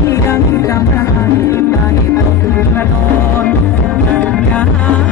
ที่ดังจำได้ตกเรือโดน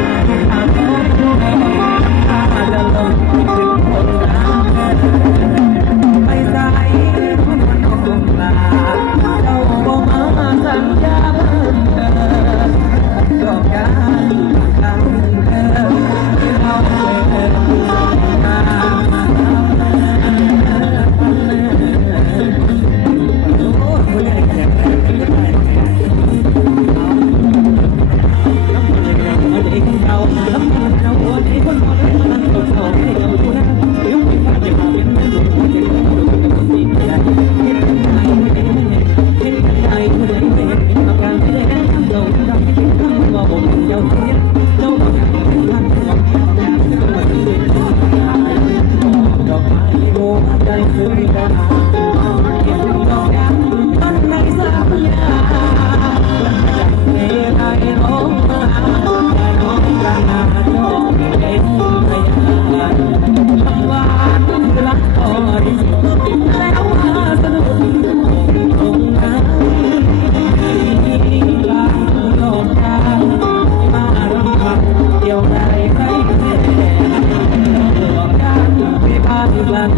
Thank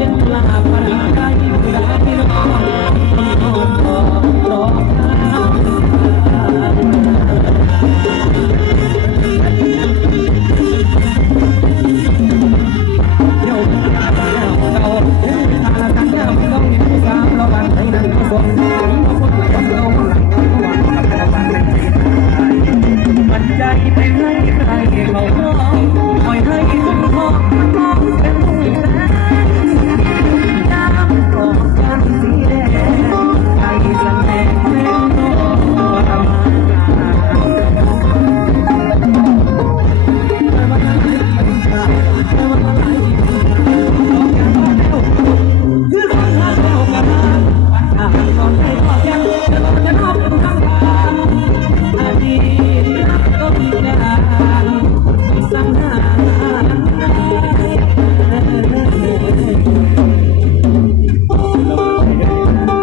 you.